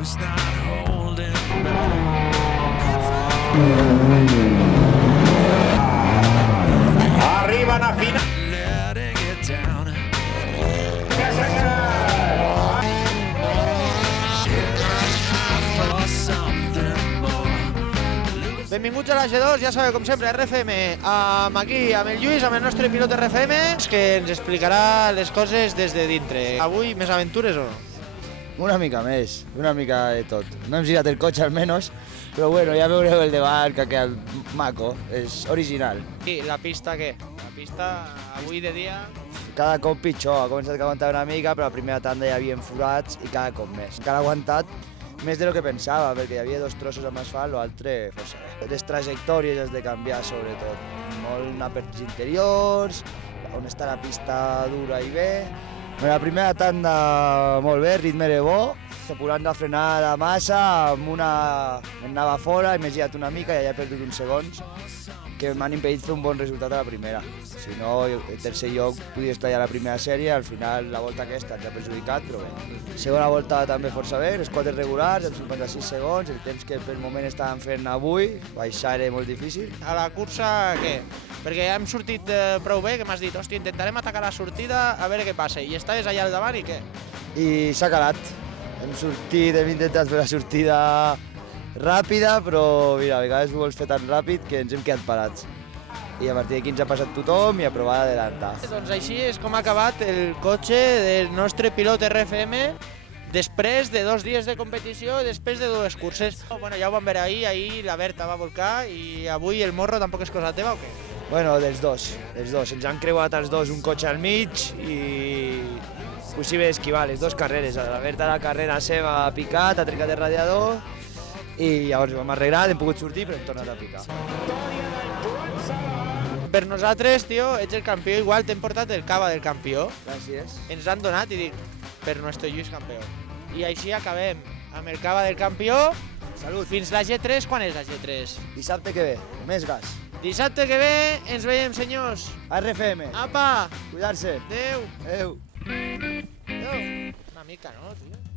Arriben a final. Benvinguts a la G2, ja sabeu, com sempre, RFM, aquí amb el Lluís, amb el nostre pilot RFM, que ens explicarà les coses des de dintre. Avui, més aventures o no? Una mica més, una mica de tot. No hem girat el cotxe almenys, però bueno, ja veureu el davant, que ha quedat maco, és original. I la pista què? La pista avui de dia... Cada cop pitjor, ha començat a aguantar una mica, però la primera tanda hi havia forats i cada cop més. Encara ha aguantat més de lo que pensava, perquè hi havia dos trossos amb asfalt, l'altre força bé. Les trajectòries has de canviar, sobretot. Molt anar per interiors, on està la pista dura i bé. La primera tanda molt bé, ritme de bo, depurant la frenada massa, amb una... em anava fora i m'he girat una mica i ja he perdut uns segons que m'han impedit fer un bon resultat a la primera. Si no, el tercer lloc podia estar ja a la primera sèrie, al final la volta aquesta ens ha perjudicat, però bé. Segona volta també força bé, les quatres regulars, amb 56 segons, el temps que per moment estàvem fent avui, baixar era molt difícil. A la cursa, què? Perquè ja hem sortit prou bé, que m'has dit, hòstia, intentarem atacar la sortida, a veure què passa. I estaves allà al davant i què? I s'ha calat. Hem sortit, hem intentat fer la sortida ràpida, però mira, a vegades ho vols fer tan ràpid que ens hem quedat parats. I a partir d'aquí ens ha passat tothom i a provar d'adelantar. Doncs així és com ha acabat el cotxe del nostre pilot RFM després de 2 dies de competició, després de 2 curses. Bueno, ja ho vam veure ahir la Berta va volcar i avui el morro tampoc és cosa teva o què? Bueno, dels dos. Ens han creuat els dos un cotxe al mig i possible esquivar les 2 carreres. La Berta la carrera seva ha picat, ha trencat el radiador i llavors ho hem arreglat, hem pogut sortir però hem tornat a picar. Per nosaltres, tio, ets el campió, igual t'hem portat el cava del campió. Gràcies. Ens han donat i dic, per nuestro Lluís campió. I així acabem amb el cava del campió. Salut. Fins la G3, quan és la G3? Dissabte que ve, més gas. Dissabte que ve ens veiem, senyors. RFM. Apa! Cuidar-se. Adéu. Adéu. Adéu. Una mica, no, tio?